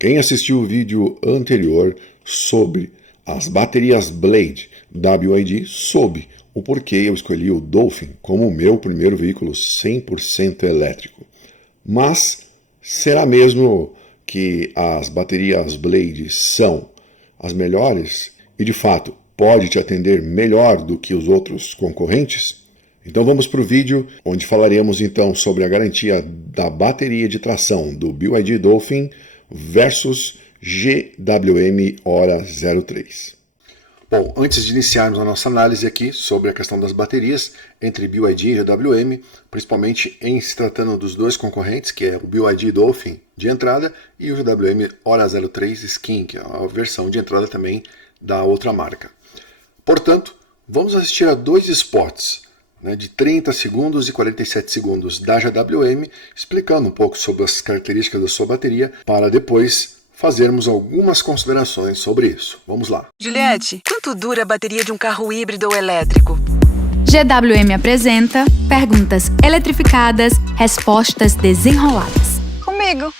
Quem assistiu o vídeo anterior sobre as baterias Blade da BYD soube o porquê eu escolhi o Dolphin como o meu primeiro veículo 100% elétrico. Mas será mesmo que as baterias Blade são as melhores e de fato pode te atender melhor do que os outros concorrentes? Então vamos para o vídeo onde falaremos então sobre a garantia da bateria de tração do BYD Dolphin versus GWM Hora 03. Bom, antes de iniciarmos a nossa análise aqui sobre a questão das baterias entre BYD e GWM, principalmente em se tratando dos dois concorrentes, que é o BYD Dolphin de entrada e o GWM Hora 03 Skin, que é a versão de entrada também da outra marca. Portanto, vamos assistir a dois spots de 30 segundos e 47 segundos da GWM, explicando um pouco sobre as características da sua bateria, para depois fazermos algumas considerações sobre isso. Vamos lá. Juliette, quanto dura a bateria de um carro híbrido ou elétrico? GWM apresenta perguntas eletrificadas, respostas desenroladas. Comigo.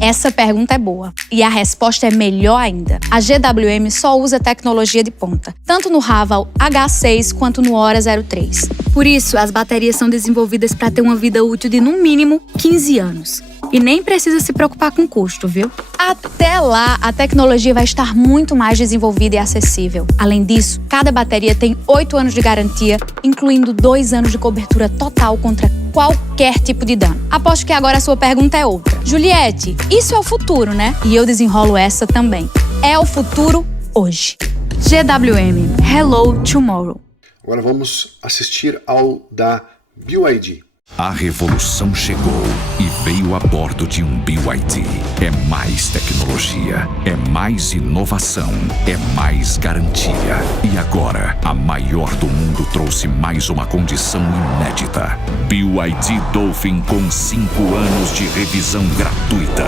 Essa pergunta é boa e a resposta é melhor ainda. A GWM só usa tecnologia de ponta, tanto no Haval H6 quanto no Hora 03. Por isso, as baterias são desenvolvidas para ter uma vida útil de no mínimo 15 anos. E nem precisa se preocupar com custo, viu? Até lá, a tecnologia vai estar muito mais desenvolvida e acessível. Além disso, cada bateria tem 8 anos de garantia, incluindo 2 anos de cobertura total contra qualquer tipo de dano. Aposto que agora a sua pergunta é outra. Juliette, isso é o futuro, né? E eu desenrolo essa também. É o futuro hoje. GWM, Hello Tomorrow. Agora vamos assistir ao da BYD. A revolução chegou e veio a bordo de um BYD. É mais tecnologia, é mais inovação, é mais garantia. E agora, a maior do mundo trouxe mais uma condição inédita. BYD Dolphin com 5 anos de revisão gratuita.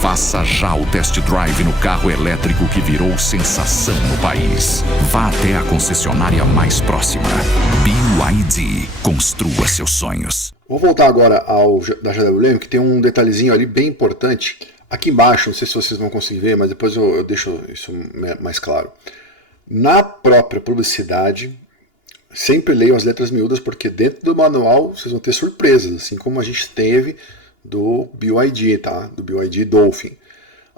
Faça já o test drive no carro elétrico que virou sensação no país. Vá até a concessionária mais próxima. BYD, construa seus sonhos. Vou voltar agora ao da GWM, que tem um detalhezinho ali bem importante. Aqui embaixo, não sei se vocês vão conseguir ver, mas depois eu deixo isso mais claro. Na própria publicidade, sempre leio as letras miúdas, porque dentro do manual vocês vão ter surpresas, assim como a gente teve do BYD, tá? Do BYD Dolphin.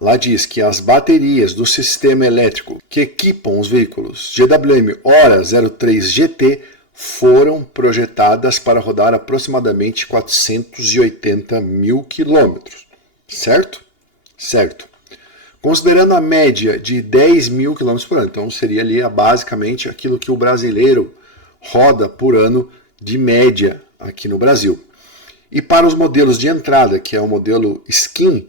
Lá diz que as baterias do sistema elétrico que equipam os veículos GWM Hora 03 GT foram projetadas para rodar aproximadamente 480 mil quilômetros, certo? Certo. Considerando a média de 10 mil quilômetros por ano, então seria ali basicamente aquilo que o brasileiro roda por ano de média aqui no Brasil. E para os modelos de entrada, que é o modelo Skin,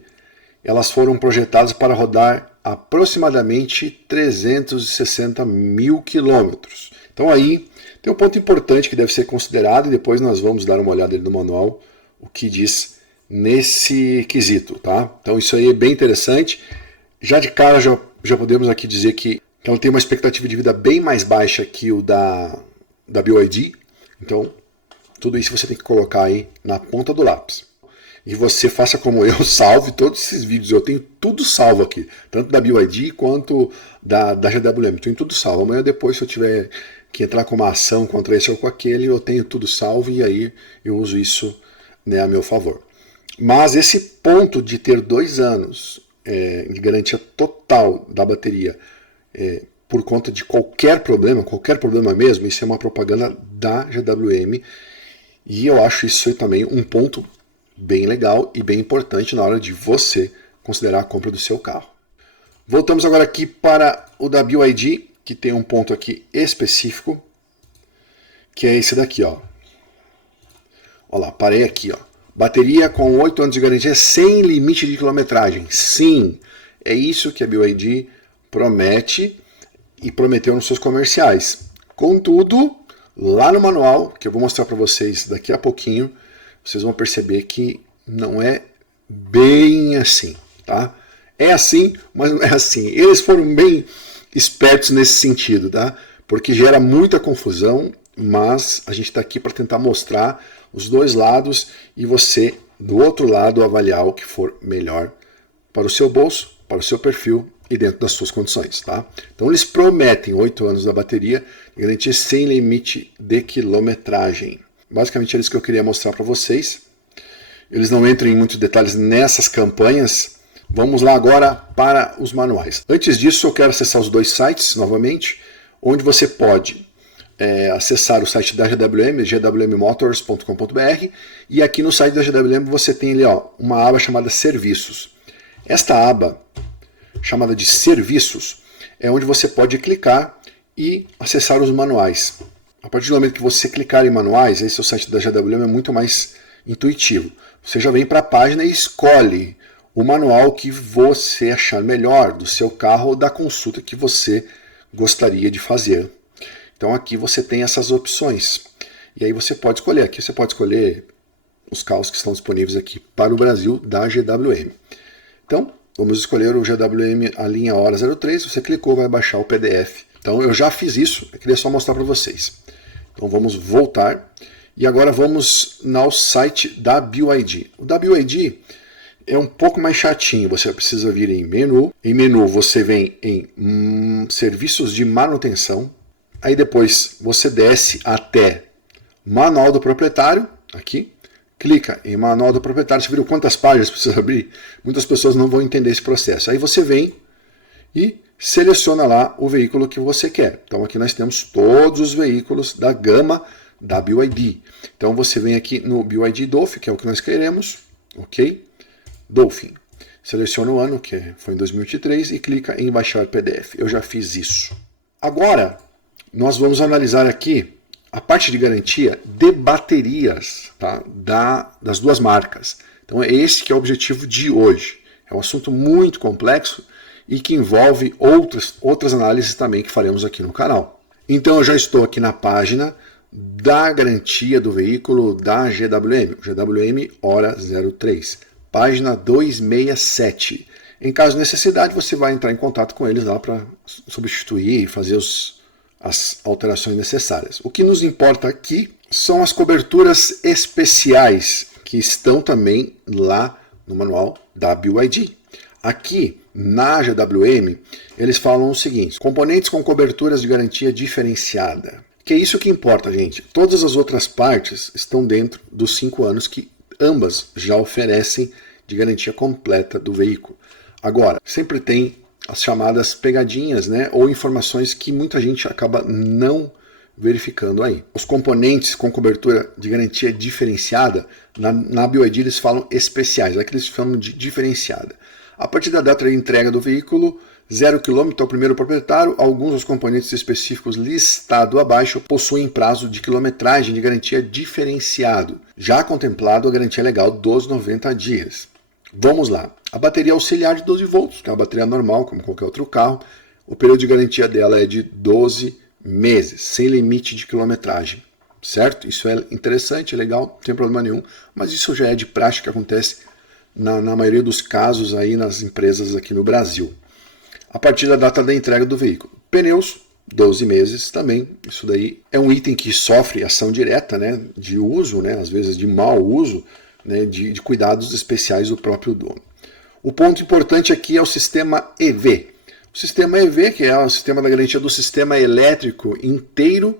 elas foram projetadas para rodar aproximadamente 360 mil quilômetros. Então aí tem um ponto importante que deve ser considerado e depois nós vamos dar uma olhada no manual, o que diz nesse quesito, tá? Então isso aí é bem interessante. Já de cara já podemos aqui dizer que ela tem uma expectativa de vida bem mais baixa que o da BYD. Então tudo isso você tem que colocar aí na ponta do lápis. E você faça como eu, salve todos esses vídeos. Eu tenho tudo salvo aqui, tanto da BYD quanto da GWM. Tenho tudo salvo. Amanhã depois, se eu tiver que entrar com uma ação contra esse ou com aquele, eu tenho tudo salvo e aí eu uso isso a meu favor. Mas esse ponto de ter 2 anos de garantia total da bateria por conta de qualquer problema mesmo, isso é uma propaganda da GWM e eu acho isso também um ponto bem legal e bem importante na hora de você considerar a compra do seu carro. Voltamos agora aqui para o da BYD, que tem um ponto aqui específico, que é esse daqui, ó. Olha lá, parei aqui, ó. Bateria com 8 anos de garantia sem limite de quilometragem. Sim, é isso que a BYD promete e prometeu nos seus comerciais. Contudo, lá no manual, que eu vou mostrar para vocês daqui a pouquinho, vocês vão perceber que não é bem assim, tá? É assim, mas não é assim. Eles foram bem espertos nesse sentido, tá? Porque gera muita confusão, mas a gente está aqui para tentar mostrar os dois lados e você, do outro lado, avaliar o que for melhor para o seu bolso para o seu perfil e dentro das suas condições. Tá? Então eles prometem 8 anos da bateria de garantia sem limite de quilometragem. Basicamente é isso que eu queria mostrar para vocês. Eles não entram em muitos detalhes nessas campanhas. Vamos lá agora para os manuais. Antes disso, eu quero acessar os dois sites novamente, onde você pode acessar o site da GWM, gwmmotors.com.br, e aqui no site da GWM você tem ali uma aba chamada Serviços. Esta aba, chamada de Serviços, é onde você pode clicar e acessar os manuais. A partir do momento que você clicar em manuais, esse é o site da GWM, é muito mais intuitivo. Você já vem para a página e escolhe o manual que você achar melhor do seu carro ou da consulta que você gostaria de fazer. Então aqui você tem essas opções. E aí você pode escolher. Aqui você pode escolher os carros que estão disponíveis aqui para o Brasil da GWM. Então, vamos escolher o GWM a linha Hora 03. Você clicou, vai baixar o PDF. Então eu já fiz isso, eu queria só mostrar para vocês. Então vamos voltar. E agora vamos ao site da BYD. O da BYD é um pouco mais chatinho. Você precisa vir em menu. Em menu você vem em serviços de manutenção. Aí depois você desce até Manual do Proprietário. Aqui. Clica em Manual do Proprietário. Você viu quantas páginas precisa abrir? Muitas pessoas não vão entender esse processo. Aí você vem e seleciona lá o veículo que você quer. Então aqui nós temos todos os veículos da gama da BYD. Então você vem aqui no BYD Dolphin, que é o que nós queremos, ok? Dolphin. Seleciona o ano, que foi em 2023, e clica em baixar PDF. Eu já fiz isso. Agora, nós vamos analisar aqui a parte de garantia de baterias, tá? Das duas marcas. Então é esse que é o objetivo de hoje. É um assunto muito complexo e que envolve outras análises também que faremos aqui no canal. Então eu já estou aqui na página da garantia do veículo da GWM, GWM Hora 03, página 267. Em caso de necessidade, você vai entrar em contato com eles lá para substituir e fazer as alterações necessárias. O que nos importa aqui são as coberturas especiais que estão também lá no manual da BYD. Aqui na GWM, eles falam o seguinte: componentes com coberturas de garantia diferenciada. Que é isso que importa, gente. Todas as outras partes estão dentro dos 5 anos que ambas já oferecem de garantia completa do veículo. Agora, sempre tem as chamadas pegadinhas, né, ou informações que muita gente acaba não verificando aí. Os componentes com cobertura de garantia diferenciada, na BYD eles falam especiais, é que eles chamam de diferenciada. A partir da data de entrega do veículo, 0 km ao primeiro proprietário, alguns dos componentes específicos listados abaixo possuem prazo de quilometragem de garantia diferenciado, já contemplado a garantia legal dos 90 dias. Vamos lá. A bateria auxiliar de 12 volts, que é uma bateria normal, como qualquer outro carro, o período de garantia dela é de 12 meses, sem limite de quilometragem. Certo? Isso é interessante, é legal, não tem problema nenhum, mas isso já é de prática que acontece na maioria dos casos aí nas empresas aqui no Brasil. A partir da data da entrega do veículo. Pneus, 12 meses também. Isso daí é um item que sofre ação direta, né, de uso, né, às vezes de mau uso, né, de cuidados especiais do próprio dono. O ponto importante aqui é o sistema EV. O sistema EV, que é o sistema da garantia do sistema elétrico inteiro,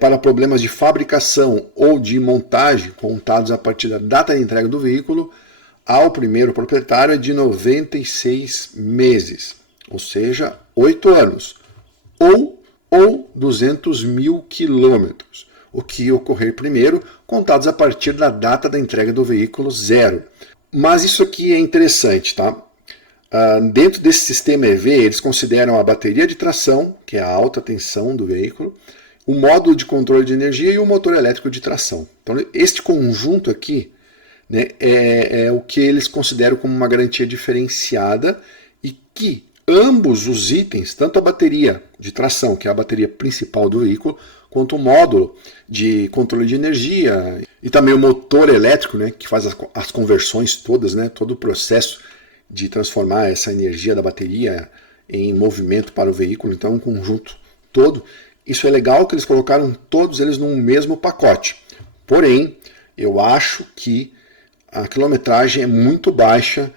para problemas de fabricação ou de montagem contados a partir da data de entrega do veículo, ao primeiro proprietário é de 96 meses. Ou seja, 8 anos, ou 200 mil quilômetros, o que ocorrer primeiro, contados a partir da data da entrega do veículo 0. Mas isso aqui é interessante, tá? Dentro desse sistema EV, eles consideram a bateria de tração, que é a alta tensão do veículo, o módulo de controle de energia e o motor elétrico de tração. Então, este conjunto aqui, né, é o que eles consideram como uma garantia diferenciada e que ambos os itens, tanto a bateria de tração, que é a bateria principal do veículo, quanto o módulo de controle de energia e também o motor elétrico, né, que faz as conversões todas, né, todo o processo de transformar essa energia da bateria em movimento para o veículo, então um conjunto todo. Isso é legal que eles colocaram todos eles num mesmo pacote. Porém, eu acho que a quilometragem é muito baixa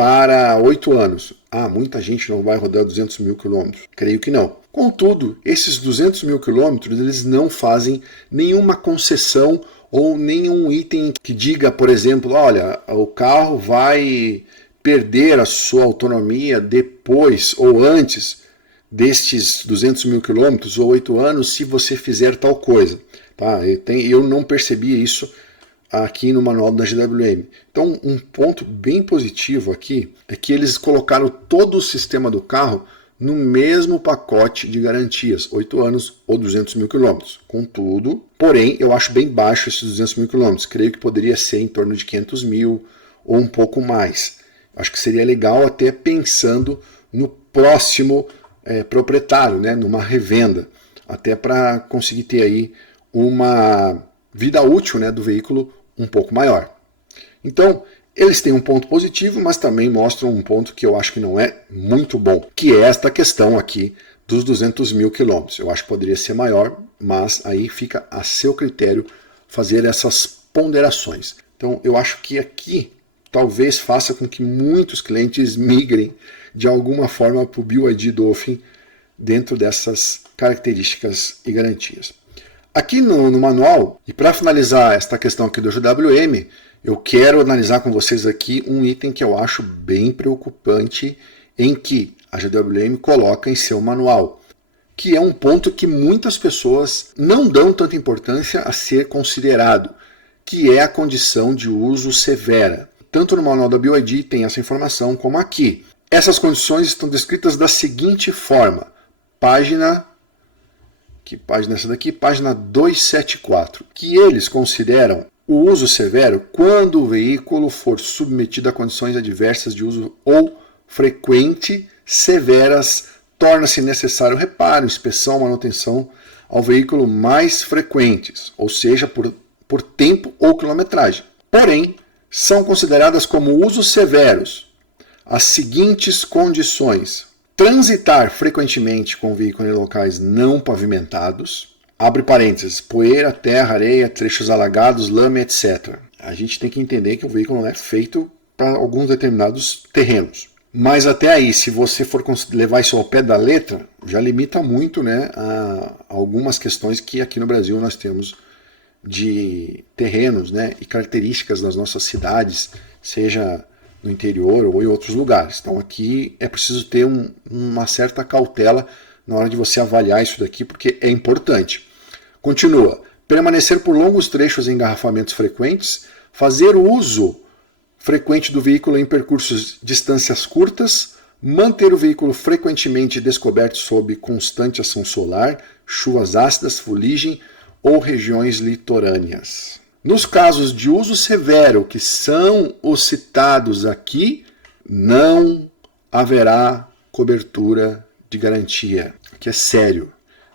para 8 anos. Muita gente não vai rodar 200 mil quilômetros. Creio que não. Contudo, esses 200 mil quilômetros, eles não fazem nenhuma concessão ou nenhum item que diga, por exemplo, olha, o carro vai perder a sua autonomia depois ou antes destes 200 mil quilômetros ou 8 anos se você fizer tal coisa. Tá? Eu não percebi isso aqui no manual da GWM. Então, um ponto bem positivo aqui é que eles colocaram todo o sistema do carro no mesmo pacote de garantias, 8 anos ou 200 mil quilômetros. Contudo, porém, eu acho bem baixo esses 200 mil quilômetros. Creio que poderia ser em torno de 500 mil ou um pouco mais. Acho que seria legal até pensando no próximo proprietário, né, numa revenda, até para conseguir ter aí uma vida útil, né, do veículo um pouco maior. Então, eles têm um ponto positivo, mas também mostram um ponto que eu acho que não é muito bom, que é esta questão aqui dos 200 mil quilômetros. Eu acho que poderia ser maior, mas aí fica a seu critério fazer essas ponderações. Então, eu acho que aqui talvez faça com que muitos clientes migrem de alguma forma para o BYD Dolphin dentro dessas características e garantias. Aqui no manual, e para finalizar esta questão aqui do GWM, eu quero analisar com vocês aqui um item que eu acho bem preocupante em que a GWM coloca em seu manual, que é um ponto que muitas pessoas não dão tanta importância a ser considerado, que é a condição de uso severa. Tanto no manual da BYD tem essa informação como aqui. Essas condições estão descritas da seguinte forma. Que página é essa daqui? Página 274. Que eles consideram o uso severo quando o veículo for submetido a condições adversas de uso ou frequente, severas, torna-se necessário reparo, inspeção, manutenção ao veículo mais frequentes, ou seja, por tempo ou quilometragem. Porém, são consideradas como usos severos as seguintes condições: transitar frequentemente com veículos em locais não pavimentados, abre parênteses, poeira, terra, areia, trechos alagados, lama, etc. A gente tem que entender que o veículo não é feito para alguns determinados terrenos. Mas até aí, se você for levar isso ao pé da letra, já limita muito, né, a algumas questões que aqui no Brasil nós temos de terrenos, né, e características das nossas cidades, seja no interior ou em outros lugares. Então aqui é preciso ter uma certa cautela na hora de você avaliar isso daqui, porque é importante. Continua. Permanecer por longos trechos em engarrafamentos frequentes, fazer uso frequente do veículo em percursos distâncias curtas, manter o veículo frequentemente descoberto sob constante ação solar, chuvas ácidas, fuligem ou regiões litorâneas. Nos casos de uso severo, que são os citados aqui, não haverá cobertura de garantia. Aqui é sério.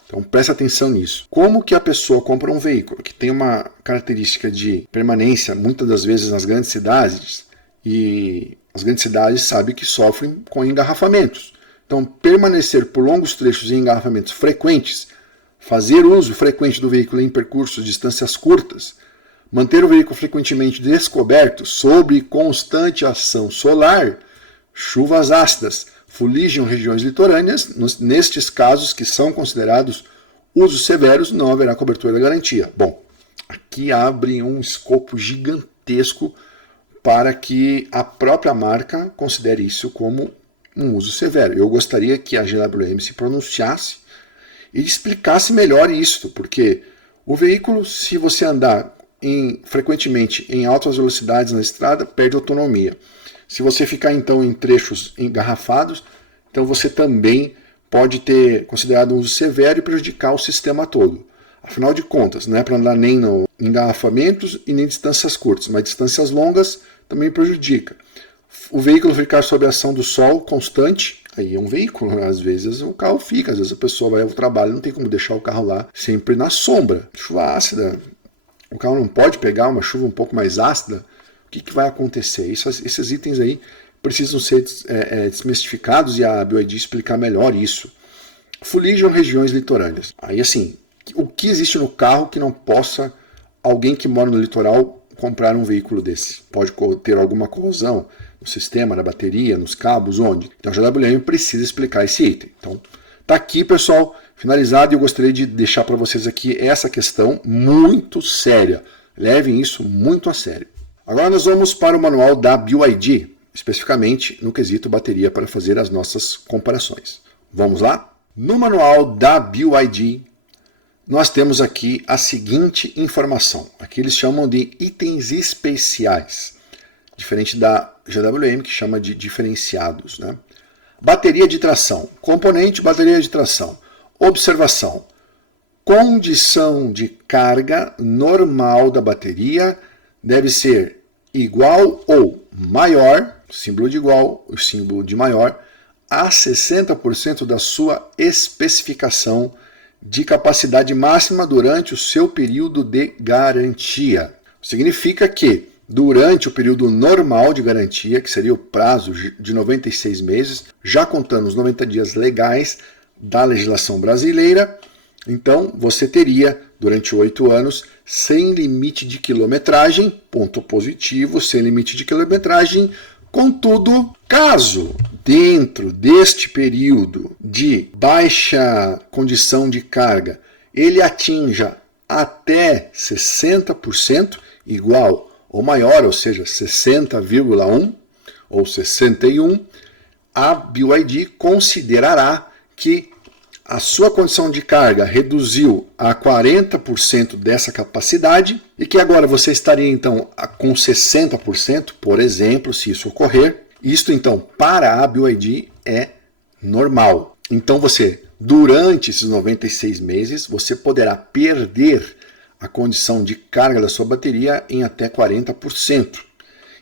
Então preste atenção nisso. Como que a pessoa compra um veículo que tem uma característica de permanência, muitas das vezes nas grandes cidades, e as grandes cidades sabem que sofrem com engarrafamentos. Então permanecer por longos trechos em engarrafamentos frequentes, fazer uso frequente do veículo em percursos de distâncias curtas, manter o veículo frequentemente descoberto sob constante ação solar, chuvas ácidas, fuligem regiões litorâneas, nestes casos que são considerados usos severos, não haverá cobertura da garantia. Bom, aqui abre um escopo gigantesco para que a própria marca considere isso como um uso severo. Eu gostaria que a GWM se pronunciasse e explicasse melhor isso, porque o veículo, se você andar frequentemente em altas velocidades na estrada, perde autonomia. Se você ficar então em trechos engarrafados, então você também pode ter considerado um uso severo e prejudicar o sistema todo. Afinal de contas, não é para andar nem em engarrafamentos e nem distâncias curtas, mas distâncias longas também prejudica. O veículo ficar sob a ação do sol constante, aí é um veículo, às vezes o carro fica, às vezes a pessoa vai ao trabalho, não tem como deixar o carro lá sempre na sombra. Chuva ácida, o carro não pode pegar uma chuva um pouco mais ácida, o que vai acontecer? Esses itens aí precisam ser desmistificados e a BYD explicar melhor isso. Fuligem regiões litorâneas. Aí assim, o que existe no carro que não possa alguém que mora no litoral comprar um veículo desse? Pode ter alguma corrosão, no sistema, na bateria, nos cabos, onde? Então a JWM precisa explicar esse item. Então tá aqui, pessoal, finalizado, e eu gostaria de deixar para vocês aqui essa questão muito séria. Levem isso muito a sério. Agora nós vamos para o manual da BYD, especificamente no quesito bateria, para fazer as nossas comparações. Vamos lá? No manual da BYD, nós temos aqui a seguinte informação. Aqui eles chamam de itens especiais, diferente da JWM, que chama de diferenciados, né? Bateria de tração. Componente bateria de tração. Observação. Condição de carga normal da bateria deve ser igual ou maior, símbolo de igual, o símbolo de maior, a 60% da sua especificação de capacidade máxima durante o seu período de garantia. Significa que durante o período normal de garantia, que seria o prazo de 96 meses, já contando os 90 dias legais da legislação brasileira, então você teria, durante 8 anos, sem limite de quilometragem, ponto positivo, sem limite de quilometragem. Contudo, caso dentro deste período de baixa condição de carga ele atinja até 60%, igual ou maior, ou seja, 60,1 ou 61, a BYD considerará que a sua condição de carga reduziu a 40% dessa capacidade e que agora você estaria então com 60%, por exemplo, se isso ocorrer. Isto então para a BYD é normal. Então você, durante esses 96 meses, você poderá perder a condição de carga da sua bateria em até 40%.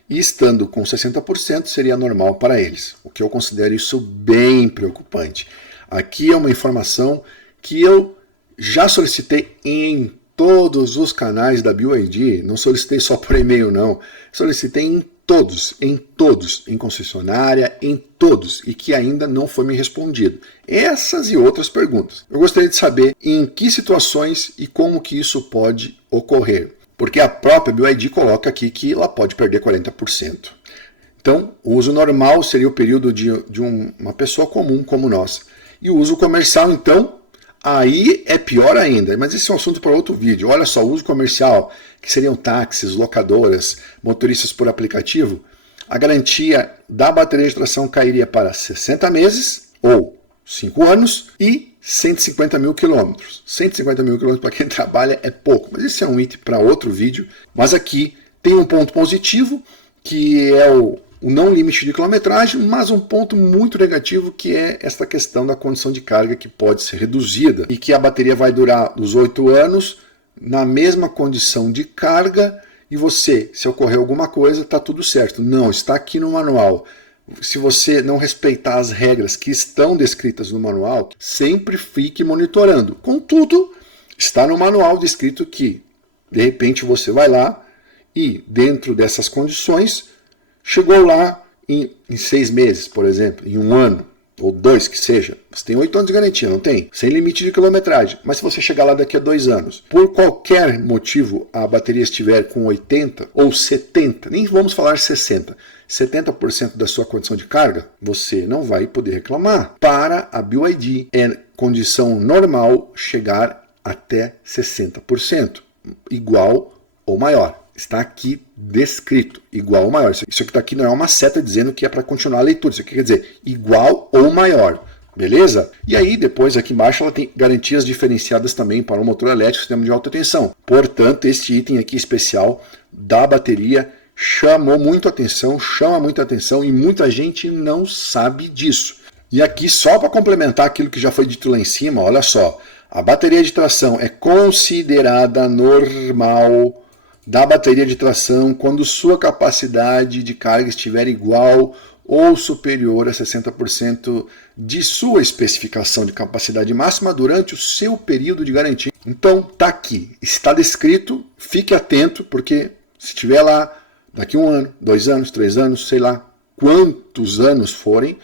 E estando com 60% seria normal para eles, o que eu considero isso bem preocupante. Aqui é uma informação que eu já solicitei em todos os canais da BYD, não solicitei só por e-mail não, solicitei em todos, em concessionária, em todos, e que ainda não foi me respondido. Essas e outras perguntas. Eu gostaria de saber em que situações e como que isso pode ocorrer, porque a própria BYD coloca aqui que ela pode perder 40%. Então, o uso normal seria o período de uma pessoa comum como nós. E o uso comercial, então, aí é pior ainda. Mas esse é um assunto para outro vídeo. Olha só, o uso comercial, que seriam táxis, locadoras, motoristas por aplicativo, a garantia da bateria de tração cairia para 60 meses ou 5 anos e 150 mil quilômetros. 150 mil quilômetros para quem trabalha é pouco, mas esse é um item para outro vídeo. Mas aqui tem um ponto positivo, que é o não limite de quilometragem, mas um ponto muito negativo, que é esta questão da condição de carga, que pode ser reduzida e que a bateria vai durar os 8 anos na mesma condição de carga e você, se ocorrer alguma coisa, está tudo certo. Não, está aqui no manual. Se você não respeitar as regras que estão descritas no manual, sempre fique monitorando. Contudo, está no manual descrito que, de repente, você vai lá e, dentro dessas condições, chegou lá em 6 meses, por exemplo, em 1 ano, ou 2 que seja. Você tem 8 anos de garantia, não tem? Sem limite de quilometragem. Mas se você chegar lá daqui a 2 anos, por qualquer motivo a bateria estiver com 80 ou 70, nem vamos falar 60%, 70% da sua condição de carga, você não vai poder reclamar. Para a BYD, é condição normal chegar até 60%, igual ou maior. Está aqui descrito, igual ou maior. Isso que está aqui não é uma seta dizendo que é para continuar a leitura. Isso aqui quer dizer igual ou maior. Beleza? E aí, depois, aqui embaixo, ela tem garantias diferenciadas também para o motor elétrico e sistema de alta tensão. Portanto, este item aqui especial da bateria chama muita atenção e muita gente não sabe disso. E aqui, só para complementar aquilo que já foi dito lá em cima, olha só. A bateria de tração é considerada normal da bateria de tração quando sua capacidade de carga estiver igual ou superior a 60% de sua especificação de capacidade máxima durante o seu período de garantia. Então, tá aqui, está descrito, fique atento, porque se estiver lá daqui 1 ano, 2 anos, 3 anos, sei lá quantos anos forem,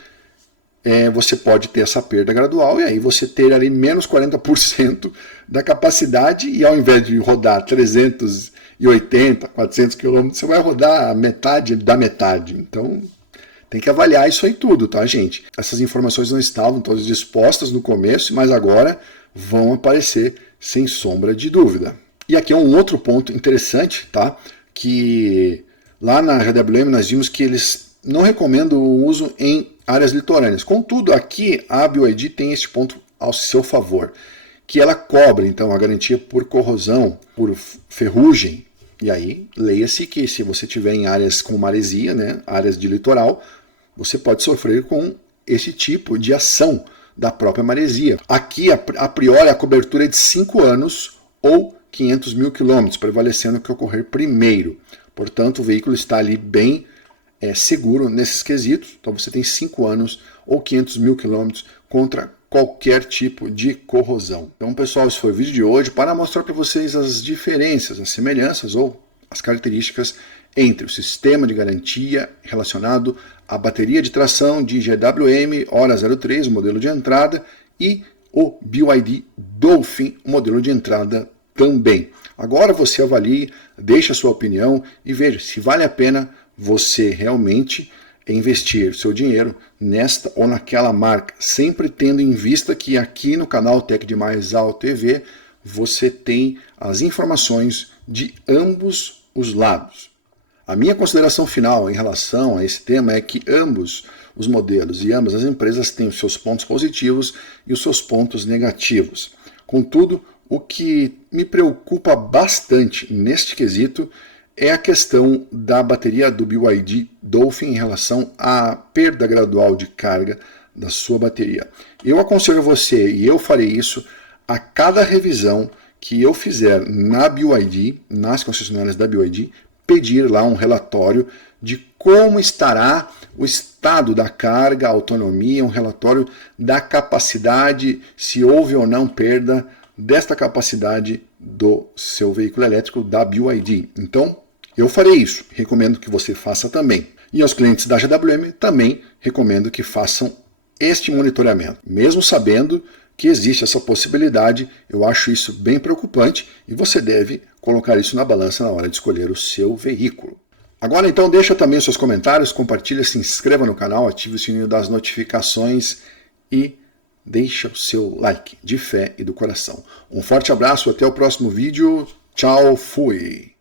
você pode ter essa perda gradual e aí você ter ali menos 40% da capacidade e ao invés de rodar 380, 400 km, você vai rodar a metade da metade. Então, Tem que avaliar isso aí tudo, tá, gente? Essas informações não estavam todas dispostas no começo, mas agora vão aparecer sem sombra de dúvida. E aqui é um outro ponto interessante, tá? Que lá na GWM nós vimos que eles não recomendam o uso em áreas litorâneas. Contudo, aqui a BYD tem esse ponto ao seu favor, que ela cobre então a garantia por corrosão, por ferrugem. E aí, leia-se que se você tiver em áreas com maresia, né, áreas de litoral, você pode sofrer com esse tipo de ação da própria maresia. Aqui, a priori, a cobertura é de 5 anos ou 500 mil quilômetros, prevalecendo o que ocorrer primeiro. Portanto, o veículo está ali bem seguro nesses quesitos. Então, você tem 5 anos ou 500 mil quilômetros contra qualquer tipo de corrosão. Então, pessoal, esse foi o vídeo de hoje para mostrar para vocês as diferenças, as semelhanças ou as características entre o sistema de garantia relacionado à bateria de tração de GWM Hora 03, o modelo de entrada, e o BYD Dolphin, o modelo de entrada também. Agora você avalie, deixe a sua opinião e veja se vale a pena você realmente investir seu dinheiro nesta ou naquela marca, sempre tendo em vista que aqui no canal Tech Demais Auto TV você tem as informações de ambos os lados. A minha consideração final em relação a esse tema é que ambos os modelos e ambas as empresas têm os seus pontos positivos e os seus pontos negativos. Contudo, o que me preocupa bastante neste quesito é a questão da bateria do BYD Dolphin em relação à perda gradual de carga da sua bateria. Eu aconselho você, e eu farei isso, a cada revisão que eu fizer na BYD, nas concessionárias da BYD, pedir lá um relatório de como estará o estado da carga, a autonomia, um relatório da capacidade, se houve ou não perda desta capacidade do seu veículo elétrico da BYD. Então, eu farei isso, recomendo que você faça também. E aos clientes da GWM também recomendo que façam este monitoramento. Mesmo sabendo que existe essa possibilidade, eu acho isso bem preocupante e você deve colocar isso na balança na hora de escolher o seu veículo. Agora então deixa também os seus comentários, compartilha, se inscreva no canal, ative o sininho das notificações e deixa o seu like de fé e do coração. Um forte abraço, até o próximo vídeo. Tchau, fui!